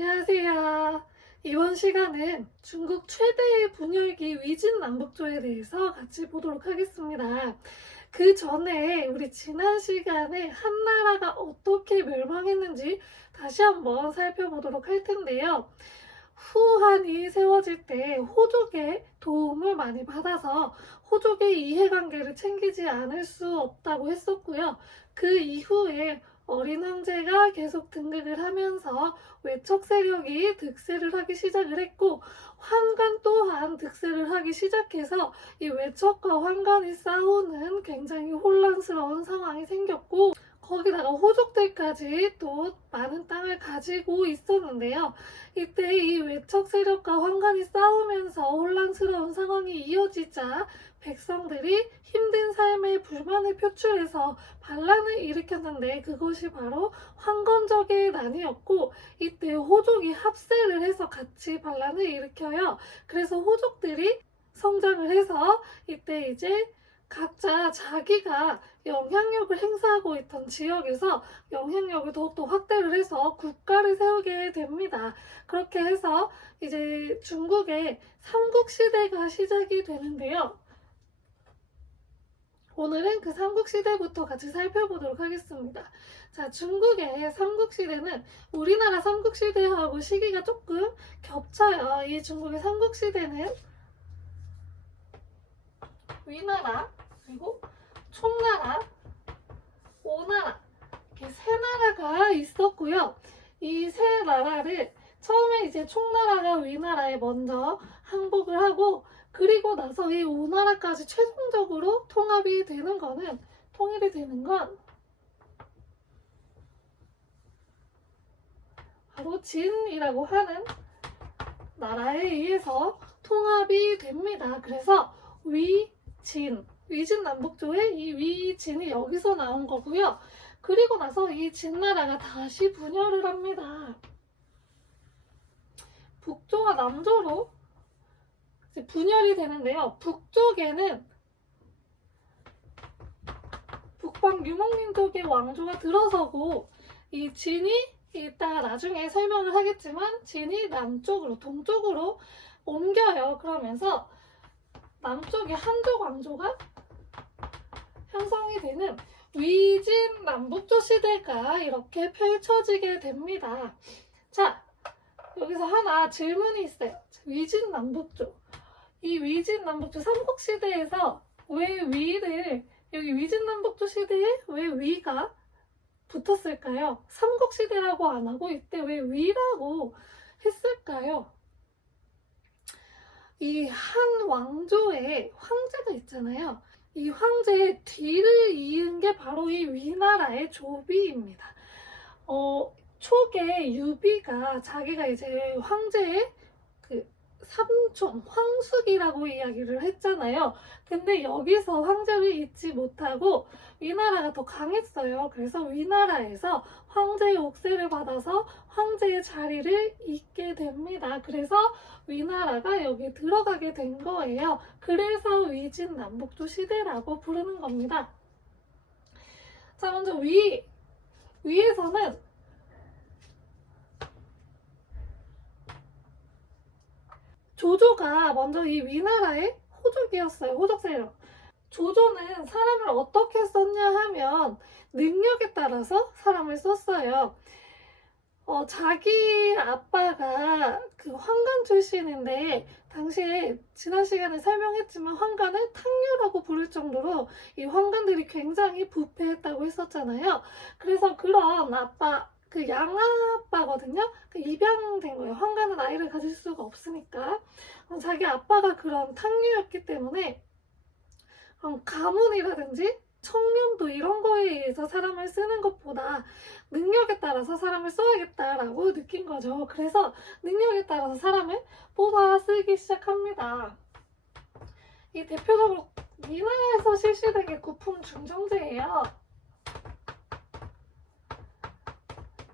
안녕하세요. 이번 시간은 중국 최대의 분열기 위진남북조에 대해서 같이 보도록 하겠습니다. 그 전에 우리 지난 시간에 한나라가 어떻게 멸망했는지 다시 한번 살펴보도록 할 텐데요. 후한이 세워질 때 호족의 도움을 많이 받아서 호족의 이해관계를 챙기지 않을 수 없다고 했었고요. 그 이후에 어린 황제가 계속 등극을 하면서 외척 세력이 득세를 하기 시작을 했고, 환관 또한 득세를 하기 시작해서 이 외척과 환관이 싸우는 굉장히 혼란스러운 상황이 생겼고, 거기다가 호족들까지 또 많은 땅을 가지고 있었는데요. 이때 이 외척 세력과 환관이 싸우면서 혼란스러운 상황이 이어지자 백성들이 힘든 삶에 불만을 표출해서 반란을 일으켰는데, 그것이 바로 황건적의 난이었고, 이때 호족이 합세를 해서 같이 반란을 일으켜요. 그래서 호족들이 성장을 해서 이때 이제 각자 자기가 영향력을 행사하고 있던 지역에서 영향력을 더욱더 확대를 해서 국가를 세우게 됩니다. 그렇게 해서 이제 중국의 삼국시대가 시작이 되는데요. 오늘은 그 삼국시대부터 같이 살펴보도록 하겠습니다. 자, 중국의 삼국시대는 우리나라 삼국시대하고 시기가 조금 겹쳐요. 이 중국의 삼국시대는 위나라, 그리고 총나라, 오나라, 이렇게 세 나라가 있었고요. 이 세 나라를 처음에 이제 총나라가 위나라에 먼저 항복을 하고, 그리고 나서 이 오나라까지 최종적으로 통합이 되는 거는, 통일이 되는 건 바로 진이라고 하는 나라에 의해서 통합이 됩니다. 그래서 위진남북조의 이 위진이 여기서 나온 거고요. 그리고 나서 이 진나라가 다시 분열을 합니다. 북조와 남조로 이제 분열이 되는데요. 북쪽에는 북방 유목민족의 왕조가 들어서고, 이 진이 이따가 나중에 설명을 하겠지만 진이 남쪽으로, 동쪽으로 옮겨요. 그러면서 남쪽에 한족 왕조가 형성이 되는 위진 남북조 시대가 이렇게 펼쳐지게 됩니다. 자, 여기서 하나 질문이 있어요. 위진 남북조. 이 위진 남북조 삼국시대에서 왜 위를, 여기 위진 남북조 시대에 왜 위가 붙었을까요? 삼국시대라고 안 하고 이때 왜 위라고 했을까요? 이 한 왕조의 황제가 있잖아요. 이 황제의 뒤를 이은 게 바로 이 위나라의 조비입니다. 초기에 유비가 자기가 이제 황제의 그 삼촌 황숙이라고 이야기를 했잖아요. 근데 여기서 황제를 잊지 못하고 위나라가 더 강했어요. 그래서 위나라에서 황제의 옥세를 받아서 황제의 자리를 잇게 됩니다. 그래서 위나라가 여기 들어가게 된 거예요. 그래서 위진남북조 시대라고 부르는 겁니다. 자, 먼저 위에서는 조조가 먼저 이 위나라의 호족이었어요. 호족 세력. 조조는 사람을 어떻게 썼냐 하면 능력에 따라서 사람을 썼어요. 자기 아빠가 그 환관 출신인데, 당시에 지난 시간에 설명했지만 환관을 탕류라고 부를 정도로 이 환관들이 굉장히 부패했다고 했었잖아요. 그래서 그런 아빠, 그 양아빠거든요. 그 입양된 거예요. 환관은 아이를 가질 수가 없으니까. 자기 아빠가 그런 탕류였기 때문에 가문이라든지 청렴도 이런 거에 의해서 사람을 쓰는 것보다 능력에 따라서 사람을 써야겠다라고 느낀 거죠. 그래서 능력에 따라서 사람을 뽑아 쓰기 시작합니다. 이 대표적으로 미나라에서 실시된 게 구품 중정제예요.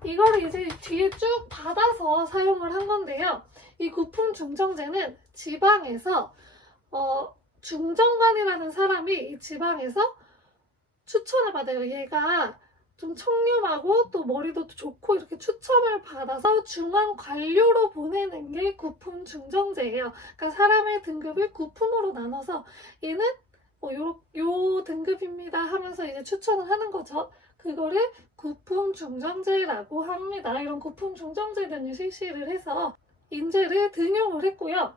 이거를 이제 뒤에 쭉 받아서 사용을 한 건데요. 이 구품 중정제는 지방에서 중정관이라는 사람이 이 지방에서 추천을 받아요. 얘가 좀 청렴하고 또 머리도 좋고 이렇게 추첨을 받아서 중앙 관료로 보내는 게 구품 중정제예요. 그러니까 사람의 등급을 구품으로 나눠서 얘는 요 등급입니다 하면서 이제 추천을 하는 거죠. 그거를 구품 중정제라고 합니다. 이런 구품 중정제 등을 실시를 해서 인재를 등용을 했고요.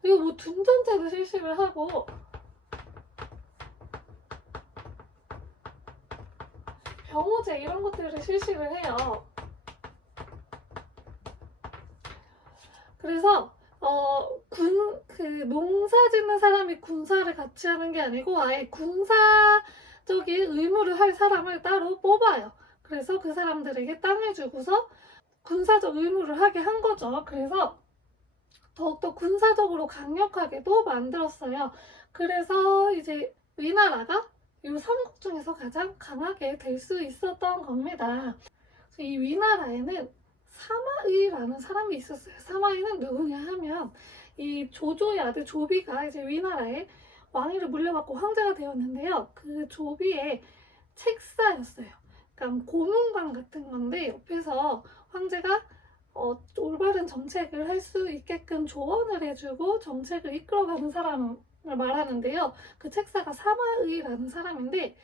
그리고 뭐 둔전제도 실시를 하고 병호제 이런 것들을 실시를 해요. 그래서 농사 짓는 사람이 군사를 같이 하는 게 아니고 아예 군사적인 의무를 할 사람을 따로 뽑아요. 그래서 그 사람들에게 땅을 주고서 군사적 의무를 하게 한 거죠. 그래서 더욱더 군사적으로 강력하게도 만들었어요. 그래서 이제 위나라가 이 삼국 중에서 가장 강하게 될 수 있었던 겁니다. 이 위나라에는 사마의라는 사람이 있었어요. 사마의는 누구냐 하면 이 조조의 아들 조비가 이제 위나라의 왕위를 물려받고 황제가 되었는데요. 그 조비의 책사였어요. 그러니까 고문관 같은 건데 옆에서 황제가 올바른 정책을 할 수 있게끔 조언을 해주고 정책을 이끌어가는 사람을 말하는데요. 그 책사가 사마의라는 사람인데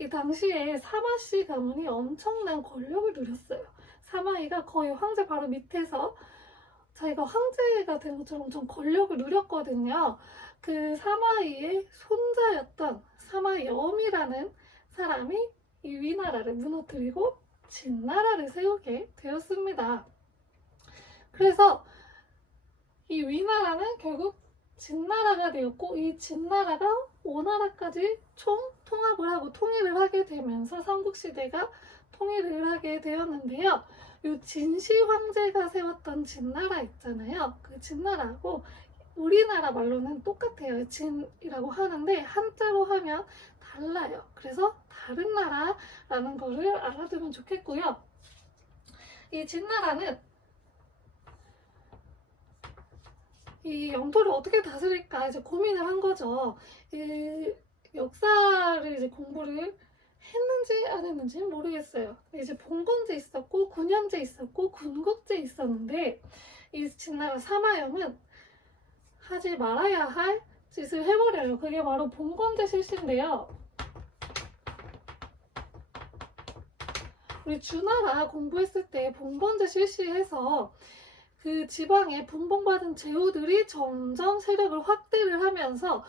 이 당시에 사마씨 가문이 엄청난 권력을 누렸어요. 사마이가 거의 황제 바로 밑에서 자기가 황제가 된 것처럼 엄청 권력을 누렸거든요. 그 사마이의 손자였던 사마염이라는 사람이 이 위나라를 무너뜨리고 진나라를 세우게 되었습니다. 그래서 이 위나라는 결국 진나라가 되었고 이 진나라가 오나라까지 통합을 하고 통일을 하게 되면서 삼국시대가 통일을 하게 되었는데요. 이 진시 황제가 세웠던 진나라 있잖아요. 그 진나라하고 우리나라 말로는 똑같아요. 진이라고 하는데 한자로 하면 달라요. 그래서 다른 나라라는 거를 알아두면 좋겠고요. 이 진나라는 이 영토를 어떻게 다스릴까 이제 고민을 한 거죠. 이 역사를 이제 공부를 했는지 안 했는지 모르겠어요. 이제 봉건제 있었고 군현제 있었고 군국제 있었는데 이 진나라 사마염은 하지 말아야 할 짓을 해버려요. 그게 바로 봉건제 실시인데요. 우리 주나라 공부했을 때 봉건제 실시해서 그 지방에 분봉받은 제후들이 점점 세력을 확대를 하면서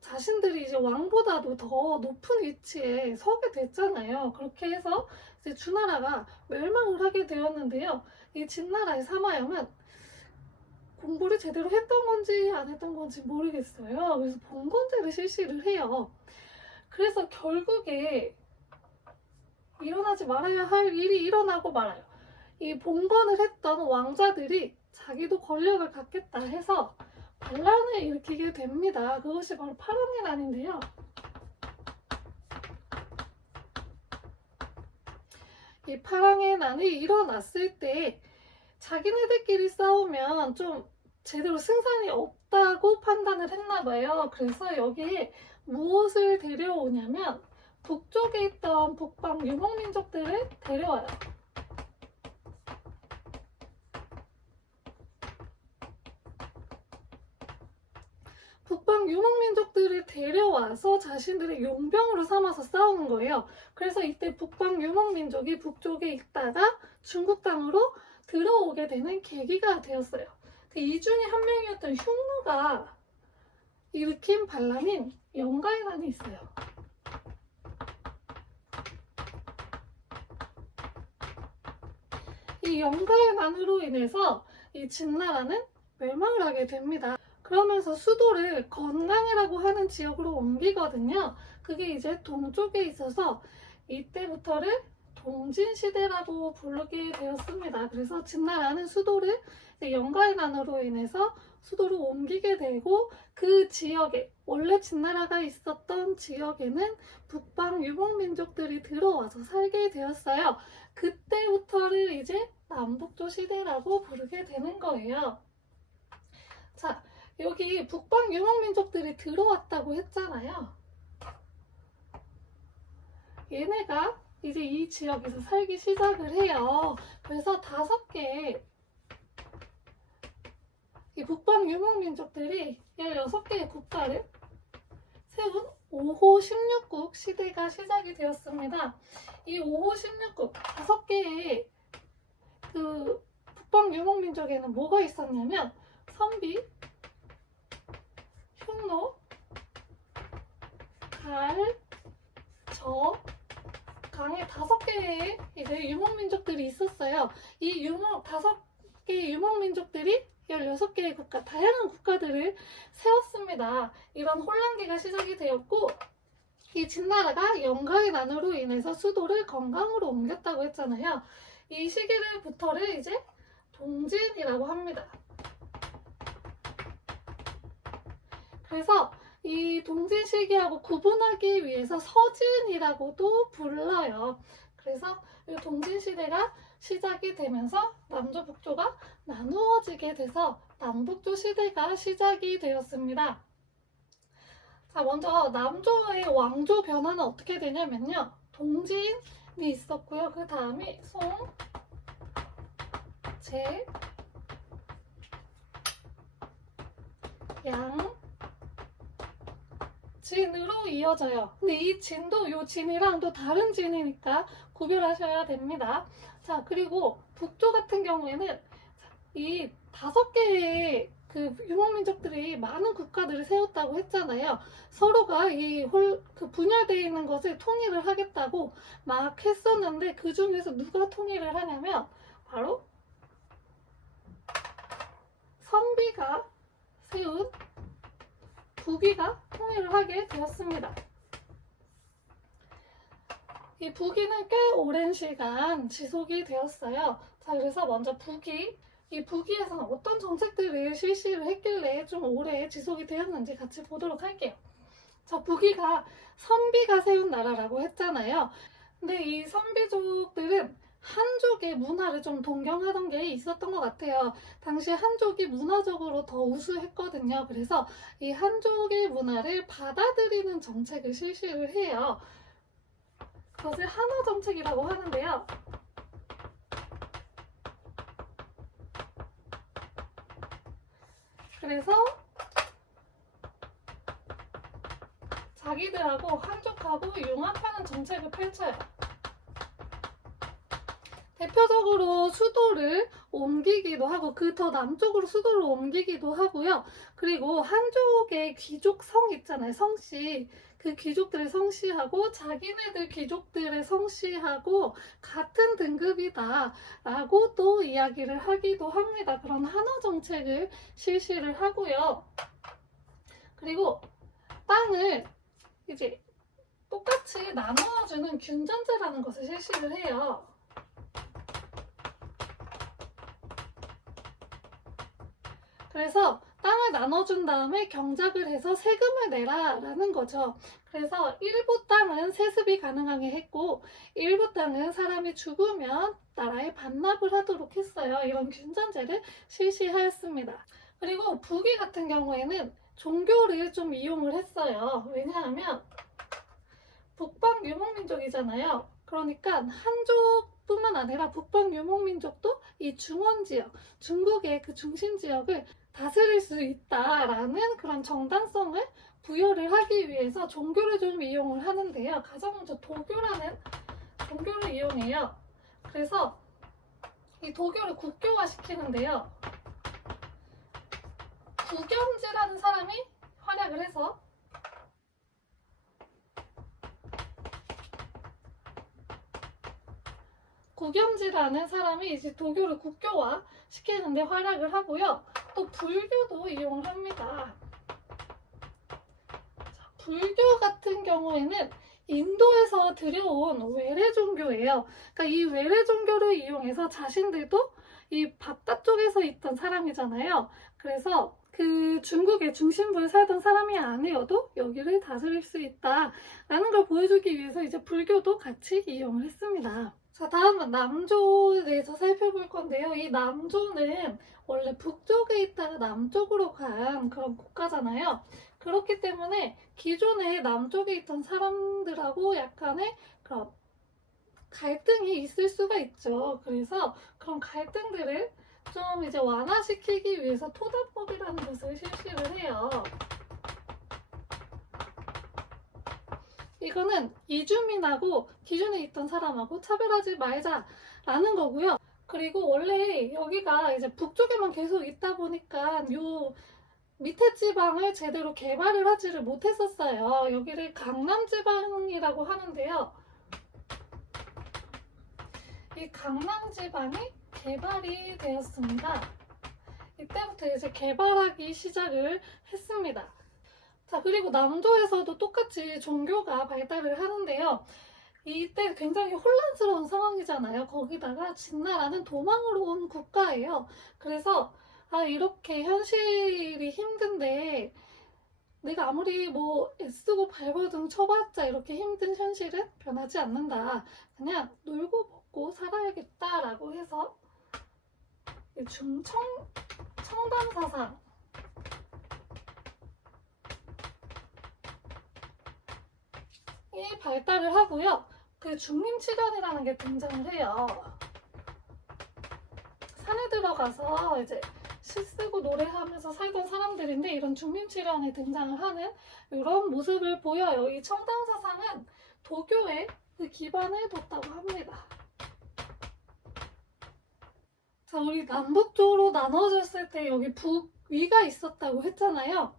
자신들이 이제 왕보다도 더 높은 위치에 서게 됐잖아요. 그렇게 해서 이제 주나라가 멸망을 하게 되었는데요. 이 진나라의 사마염은 공부를 제대로 했던 건지 안 했던 건지 모르겠어요. 그래서 봉건제를 실시를 해요. 그래서 결국에 일어나지 말아야 할 일이 일어나고 말아요. 이 봉건을 했던 왕자들이 자기도 권력을 갖겠다 해서 반란을 일으키게 됩니다. 그것이 바로 파랑의 난인데요. 이 파랑의 난이 일어났을 때 자기네들끼리 싸우면 좀 제대로 승산이 없다고 판단을 했나 봐요. 그래서 여기에 무엇을 데려오냐면 북쪽에 있던 북방 유목민족들을 데려와요. 북방 유목민족들을 데려와서 자신들의 용병으로 삼아서 싸우는 거예요. 그래서 이때 북방 유목민족이 북쪽에 있다가 중국 땅으로 들어오게 되는 계기가 되었어요. 이 중에 한 명이었던 흉노가 일으킨 반란인 영가의 난이 있어요. 이 영가의 난으로 인해서 이 진나라는 멸망을 하게 됩니다. 그러면서 수도를 건강이라고 하는 지역으로 옮기거든요. 그게 이제 동쪽에 있어서 이때부터를 동진시대라고 부르게 되었습니다. 그래서 진나라는 수도를 영가의 난으로 인해서 수도로 옮기게 되고 그 지역에 원래 진나라가 있었던 지역에는 북방 유목민족들이 들어와서 살게 되었어요. 그때부터를 이제 남북조 시대라고 부르게 되는 거예요. 자, 여기 북방 유목민족들이 들어왔다고 했잖아요. 얘네가 이제 이 지역에서 살기 시작을 해요. 그래서 5개의 이 북방 유목민족들이 16개의 국가를 세운 5호 16국 시대가 시작이 되었습니다. 이 5호 16국 5개의 그 북방 유목민족에는 뭐가 있었냐면 선비, 흉노, 갈, 저, 강의 5개의 이제 유목민족들이 있었어요. 이 5개의 유목민족들이 16개의 국가, 다양한 국가들을 세웠습니다. 이런 혼란기가 시작이 되었고, 이 진나라가 영가의 난으로 인해서 수도를 건강으로 옮겼다고 했잖아요. 이 시기를부터를 이제 동진이라고 합니다. 그래서 이 동진 시기하고 구분하기 위해서 서진이라고도 불러요. 그래서 이 동진 시대가 시작이 되면서 남조 북조가 나누어지게 돼서 남북조 시대가 시작이 되었습니다. 자, 먼저 남조의 왕조 변화는 어떻게 되냐면요. 동진이 있었고요. 그 다음이 송, 제, 양, 진으로 이어져요. 근데 이 진도 요 진이랑 또 다른 진이니까 구별하셔야 됩니다. 자, 그리고 북조 같은 경우에는 이 5개의 그 유목민족들이 많은 국가들을 세웠다고 했잖아요. 서로가 그 분열되어 있는 것을 통일을 하겠다고 막 했었는데 그 중에서 누가 통일을 하냐면 바로 선비가 세운 북위가 통일을 하게 되었습니다. 이 북위는 꽤 오랜 시간 지속이 되었어요. 자, 그래서 먼저 이 북위에서는 어떤 정책들을 실시를 했길래 좀 오래 지속이 되었는지 같이 보도록 할게요. 자, 북위가 선비가 세운 나라라고 했잖아요. 근데 이 선비족들은 한족의 문화를 좀 동경하던 게 있었던 것 같아요. 당시 한족이 문화적으로 더 우수했거든요. 그래서 이 한족의 문화를 받아들이는 정책을 실시를 해요. 그것을 한화 정책이라고 하는데요. 그래서 자기들하고 한족하고 융합하는 정책을 펼쳐요. 대표적으로 수도를 옮기기도 하고 그 더 남쪽으로 수도를 옮기기도 하고요. 그리고 한족의 귀족성 있잖아요. 성씨. 그 귀족들의 성씨하고 자기네들 귀족들의 성씨하고 같은 등급이다 라고 또 이야기를 하기도 합니다. 그런 한화 정책을 실시를 하고요. 그리고 땅을 이제 똑같이 나누어주는 균전제라는 것을 실시를 해요. 그래서 땅을 나눠준 다음에 경작을 해서 세금을 내라라는 거죠. 그래서 일부 땅은 세습이 가능하게 했고 일부 땅은 사람이 죽으면 나라에 반납을 하도록 했어요. 이런 균전제를 실시하였습니다. 그리고 북위 같은 경우에는 종교를 좀 이용을 했어요. 왜냐하면 북방 유목민족이잖아요. 그러니까 한족뿐만 아니라 북방 유목민족도 이 중원지역, 중국의 그 중심 지역을 다스릴 수 있다라는 그런 정당성을 부여를 하기 위해서 종교를 좀 이용을 하는데요. 가장 먼저 도교라는 종교를 이용해요. 그래서 이 도교를 국교화 시키는데요. 구겸지라는 사람이 활약을 해서 구겸지라는 사람이 이제 도교를 국교화 시키는데 활약을 하고요. 또 불교도 이용을 합니다. 자, 불교 같은 경우에는 인도에서 들여온 외래 종교예요. 그러니까 이 외래 종교를 이용해서 자신들도 이 바깥쪽에서 있던 사람이잖아요. 그래서 그 중국의 중심부에 살던 사람이 아니어도 여기를 다스릴 수 있다라는 걸 보여주기 위해서 이제 불교도 같이 이용을 했습니다. 자, 다음은 남조에 대해서 살펴볼 건데요. 이 남조는 원래 북쪽에 있다가 남쪽으로 간 그런 국가잖아요. 그렇기 때문에 기존에 남쪽에 있던 사람들하고 약간의 그런 갈등이 있을 수가 있죠. 그래서 그런 갈등들을 좀 이제 완화시키기 위해서 토단법이라는 것을 실시를 해요. 이거는 이주민하고 기존에 있던 사람하고 차별하지 말자라는 거고요. 그리고 원래 여기가 이제 북쪽에만 계속 있다 보니까 요 밑에 지방을 제대로 개발을 하지를 못했었어요. 여기를 강남지방이라고 하는데요. 이 강남지방이 개발이 되었습니다. 이때부터 이제 개발하기 시작을 했습니다. 자, 그리고 남도에서도 똑같이 종교가 발달을 하는데요. 이때 굉장히 혼란스러운 상황이잖아요. 거기다가 진나라는 도망으로 온 국가예요. 그래서 이렇게 현실이 힘든데 내가 아무리 뭐 애쓰고 발버둥 쳐봤자 이렇게 힘든 현실은 변하지 않는다. 그냥 놀고 먹고 살아야겠다라고 해서 청담사상 이 발달을 하고요. 그 중림치련이라는 게 등장을 해요. 산에 들어가서 이제 시 쓰고 노래하면서 살던 사람들인데 이런 중림치련에 등장을 하는 이런 모습을 보여요. 이 청담사상은 도교에 그 기반을 뒀다고 합니다. 자, 우리 남북쪽으로 나눠졌을 때 여기 북위가 있었다고 했잖아요.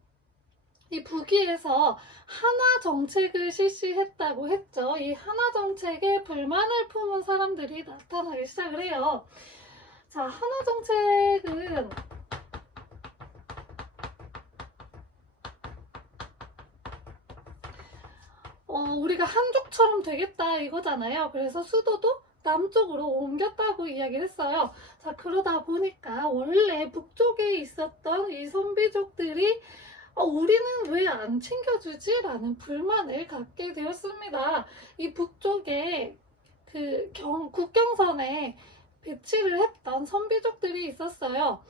이 북위에서 한화 정책을 실시했다고 했죠. 이 한화 정책에 불만을 품은 사람들이 나타나기 시작을 해요. 자, 한화 정책은 우리가 한족처럼 되겠다 이거잖아요. 그래서 수도도 남쪽으로 옮겼다고 이야기를 했어요. 자, 그러다 보니까 원래 북쪽에 있었던 이 선비족들이 우리는 왜 안 챙겨주지? 라는 불만을 갖게 되었습니다. 이 북쪽에 그 국경선에 배치를 했던 선비족들이 있었어요.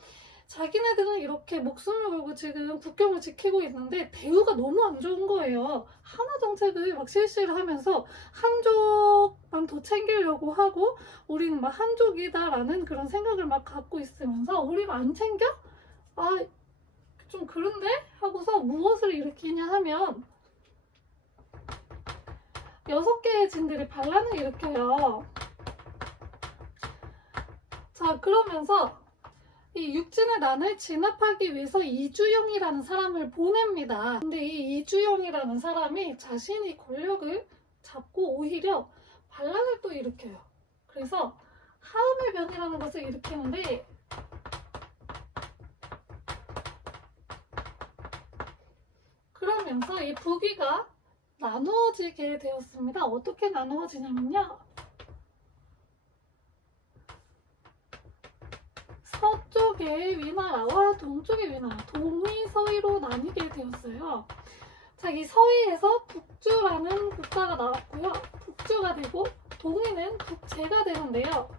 자기네들은 이렇게 목숨을 걸고 지금 국경을 지키고 있는데 대우가 너무 안 좋은 거예요. 한화 정책을 막 실시를 하면서 한족만 더 챙기려고 하고 우리는 막 한족이다라는 그런 생각을 막 갖고 있으면서 우리가 안 챙겨? 좀 그런데? 하고서 무엇을 일으키냐 하면 6개의 진들이 반란을 일으켜요. 자, 그러면서 이 육진의 난을 진압하기 위해서 이주영이라는 사람을 보냅니다. 근데 이 이주영이라는 사람이 자신이 권력을 잡고 오히려 반란을 또 일으켜요. 그래서 하음의 변이라는 것을 일으키는데 그러면서 이 북위가 나누어지게 되었습니다. 어떻게 나누어지냐면요. 서쪽의 위나라와 동쪽의 위나라, 동위, 서위로 나뉘게 되었어요. 자, 이 서위에서 북주라는 국가가 나왔고요. 북주가 되고 동위는 북제가 되는데요.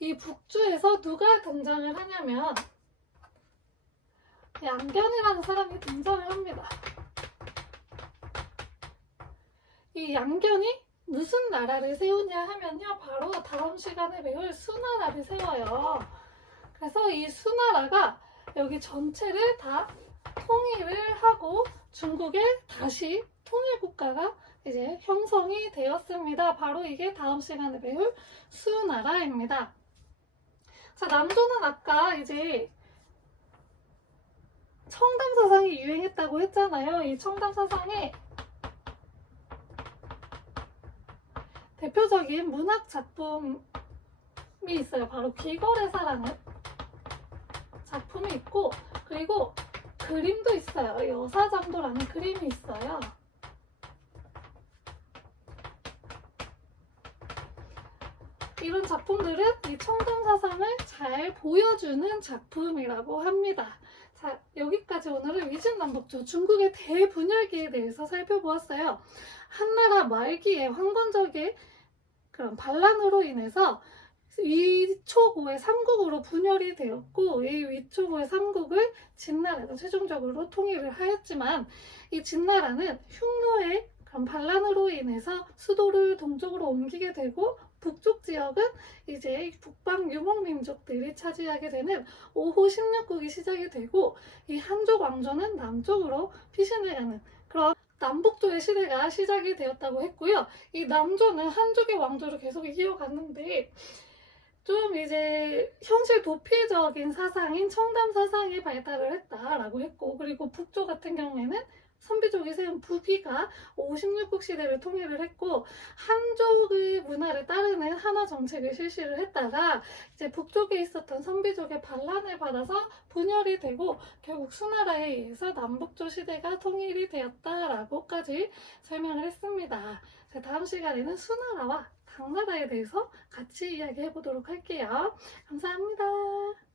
이 북주에서 누가 등장을 하냐면 양견이라는 사람이 등장을 합니다. 이 양견이 무슨 나라를 세우냐 하면요. 바로 다음 시간에 배울 수나라를 세워요. 그래서 이 수나라가 여기 전체를 다 통일을 하고 중국의 다시 통일국가가 이제 형성이 되었습니다. 바로 이게 다음 시간에 배울 수나라입니다. 자, 남조는 아까 이제 청담사상이 유행했다고 했잖아요. 이 청담사상에 대표적인 문학 작품이 있어요. 바로 귀거래사라는 작품이 있고 그리고 그림도 있어요. 여사장도라는 그림이 있어요. 이런 작품들은 이 청담사상을 잘 보여주는 작품이라고 합니다. 자, 여기까지 오늘은 위진남북조 중국의 대분열기에 대해서 살펴보았어요. 한나라 말기에 황건적의 그런 반란으로 인해서 위초고의 삼국으로 분열이 되었고, 이 위초고의 삼국을 진나라가 최종적으로 통일을 하였지만, 이 진나라는 흉노의 그런 반란으로 인해서 수도를 동쪽으로 옮기게 되고, 북쪽 지역은 이제 북방 유목민족들이 차지하게 되는 오호 16국이 시작이 되고, 이 한족 왕조는 남쪽으로 피신해가는 그런 남북조의 시대가 시작이 되었다고 했고요. 이 남조는 한족의 왕조를 계속 이어갔는데, 좀 이제 현실 도피적인 사상인 청담 사상이 발달을 했다라고 했고, 그리고 북조 같은 경우에는 선비족이 세운 부귀가 56국 시대를 통일을 했고, 한족의 문화를 따르는 한화 정책을 실시를 했다가 이제 북쪽에 있었던 선비족의 반란을 받아서 분열이 되고 결국 수나라에 의해서 남북조 시대가 통일이 되었다라고까지 설명을 했습니다. 다음 시간에는 수나라와 당나라에 대해서 같이 이야기해 보도록 할게요. 감사합니다.